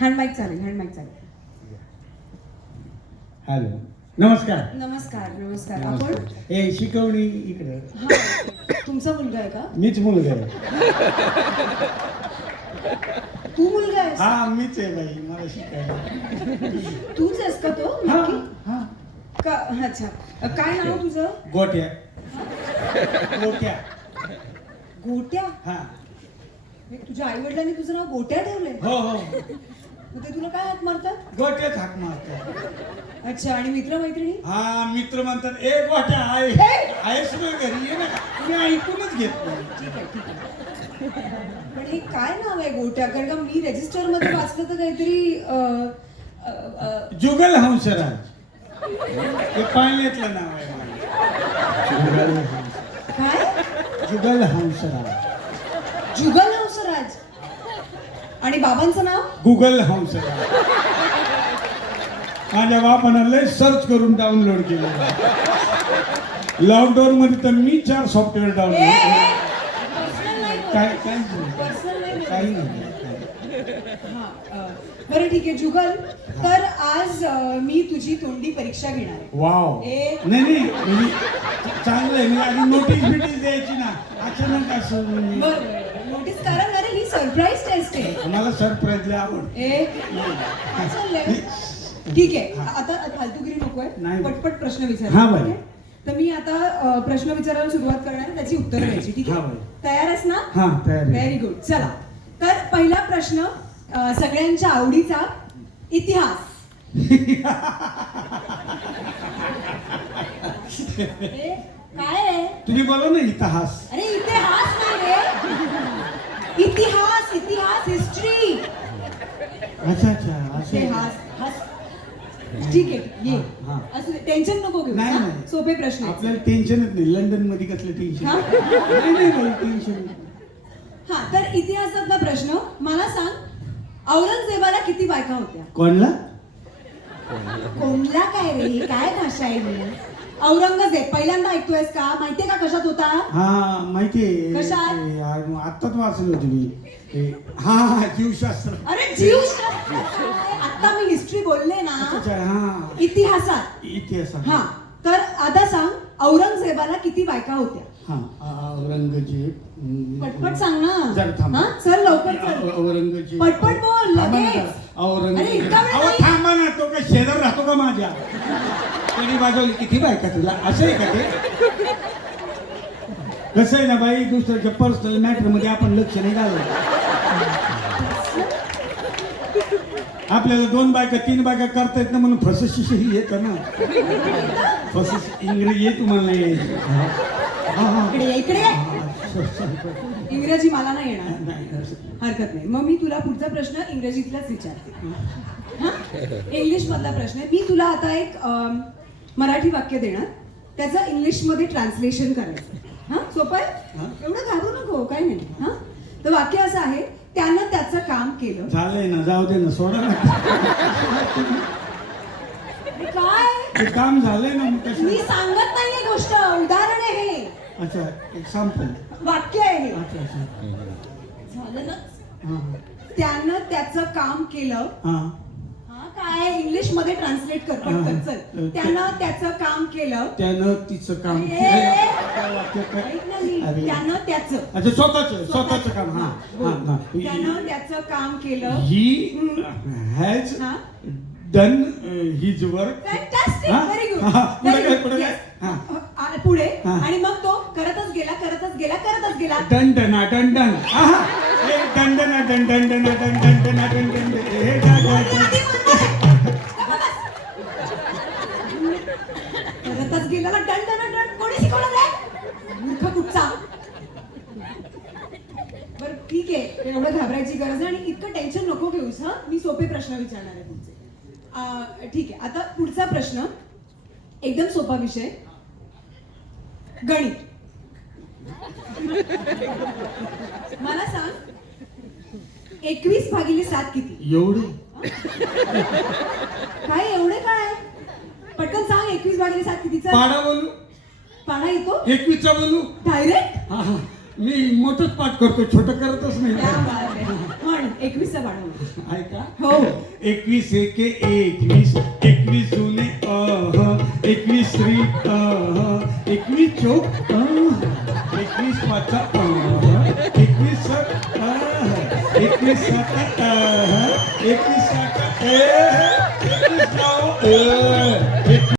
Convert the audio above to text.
Hand mic चालेल. Hello, नमस्कार. नमस्कार. आपण ए शिकवणी इकडे. हा, तुमचा मुलगा आहे का? मीच मुलगा आहे. तू मुलगा आहेस? हा मीच आहे बाई, मला शिकायला. तूच आहेस का तो? हा नक्की? हा. का अच्छा, काय नाव तुझं? गोट्या. गोट्या. गोट्या? हा. तुझ्या आई वडिलांनी तुझं नाव गोट्या ठेवलंय? हो हो. मग ते तुला काय हाक मारतात? गोट्याच हाक मारतात. अच्छा, आणि मित्र-मैत्रिणी? हा, मित्र म्हणतात ए गोट्या आहे, आहेस ना घरी, ये ना. मी ऐकूनच घेत नाही. ठीक आहे. पण हे काय नाव आहे गोट्या? कारण का मी रजिस्टर मध्ये वाचलं तर काहीतरी जुगल हंसराज. हे पाण्यातलं नाव आहे माझं. काय? जुगल हंसराज. जुगल हंसराज. आणि बाबांचं नाव? गुगल हंसराज. माझ्या बापानं लय सर्च करून डाउनलोड केलं. लॉकडाऊन मध्ये तर मी 4 सॉफ्टवेअर डाउनलोड केले. काय काय काही नाही. बरं ठीक आहे जुगल. तर आज मी तुझी तोंडी परीक्षा घेणार आहे. वाव. ए. नाही म्हणजे चांगलं आहे. मी आधी नोटीस द्यायची ना, अचानक असं. बरं नोटीस करा. अरे ही सरप्राईज टेस्ट आहे. मला सरप्राईज लय आवड. ए काय चाललंय? ठीक आहे, आता फालतूगिरी नकोय. नाही. पटपट प्रश्न विचार. हा बाई. तर मी आता प्रश्न विचारायला सुरुवात करणार आहे, त्याची उत्तरं द्यायची. ठीक हा आहे? बाई. तयार आहेस ना? हा तयार आहे. Very good. चला, तर पहिला प्रश्न सगळ्यांच्या आवडीचा, इतिहास. ए, काय आहे? तुम्ही बोला ना इतिहास. अरे इतिहास नाही रे, इतिहास हिस्ट्री. अच्छा असं. इतिहास. ठीक आहे, ये. हा. असं टेन्शन नको घेऊ. नाही, हा? नाही. सोपे प्रश्न आहेत. आपल्याला टेन्शनच नाही. लंडन मध्ये कसलं टेन्शन? हा? नाही टेन्शन. हा, तर इतिहासातला प्रश्न मला सांग. औरंगजेबाला किती बायका होत्या? कोणला? कोणला काय रे? काय भाषा आहे ही? औरंगजेब पहिल्यांदा ऐकतोयस का? माहितीये का कशात होता? हा माहितीये. कशात? आत्ताच वाचलं तुम्ही. हा जीवशास्त्र. अरे जीवशास्त्र. आता मी हिस्ट्री बोलले ना. हा इतिहासात. इतिहासात. हा, तर आता सांग औरंगजेबाला किती बायका होत्या? हा औरंगजेब. पटपट सांग ना. जरा थांब. हा, चल लवकर चल. औरंगजेब. पटपट बोल थांबा ना लगेच. जरा. औरंगजेब. अरे, इतका वेळ अहो, नाही. थांबा ना. तो काय शेजार राहतो का माझ्या? तरी वाजवली किती बायका तुला? असं आहे का ते? कसं आहे ना बाई, दुसऱ्याच्या पर्सनल मॅटर मध्ये आपण लक्ष नाही घालत. आपल्याला 2 बायका 3 बायका करता येत ना, म्हणून फसशी येतं ना. फसस इंग्रजी येत तुम्हाला नाही यायची. इकडे इंग्रजी मला नाही येणार. हरकत नाही. मग मी तुला पुढचा प्रश्न इंग्रजीतलाच विचारते. हा, इंग्लिश मधला प्रश्न आहे. मी तुला आता एक मराठी वाक्य देणार, त्याचं इंग्लिश मध्ये ट्रान्सलेशन करायचं. हा, सोपं आहे. एवढं घाबरू नको, काय नाही. हा, तर वाक्य असं आहे, त्यानं त्याचं काम केलं. झालंय ना, जाऊ दे ना, सोडा ना. काय? ते काम झालंय ना. मग कसं? मी सांगत नाहीये गोष्ट, उदाहरण आहे हे. अच्छा, एक्झाम्पल. वाक्य आहे हे. अच्छा. झालं ना. हा त्यानं त्याचं काम केलं. हा. हा, काय इंग्लिश मध्ये ट्रान्सलेट कर पटकन. चल, त्यानं त्याचं काम केलं. त्यानं तिचं काम ए, केलं. ऐक ना मी. अरे. त्यानं त्याचं. अच्छा, स्वतःच काम. हा हा. त्यानं त्याचं काम केलं. ही हॅज हा, डन हिज वर्क. फॅन्टास्टिक, हा? Very good. हा, पुढे काय? हा. पुढे. हा. आणि मग तो करतच गेला. दंडना दंडन. एक दंडना दंडना दंडना दंडन. हे काय? करतच गेला. दंड कोणी शिकवलं रे? मूर्ख कुठचा. बरं ठीक आहे, एवढं घाबरायची गरज नाही आणि इतकं टेन्शन नको घेऊस. हा, मी सोपे प्रश्न विचारणार आहे तुमचे. ठीक आहे, आता पुढचा प्रश्न एकदम सोपा विषय, गणित. मला सांग, 21/7 किती? एवढे? काय एवढे काय? पटकन सांग. 21/7 कितीचा पाडा बोलू? पाढा येतो? 21चा बोलू? डायरेक्ट? हा. मी मोठंच पाठ करतो छोटं करतच नाही क्या बात आहे. म्हण 21चा वाढव. ऐका हो. 21 एके 21 21 जुने 21 श्री 21 चौक 21 पाचा 21 सात 21 सात 21 सात 21 नऊ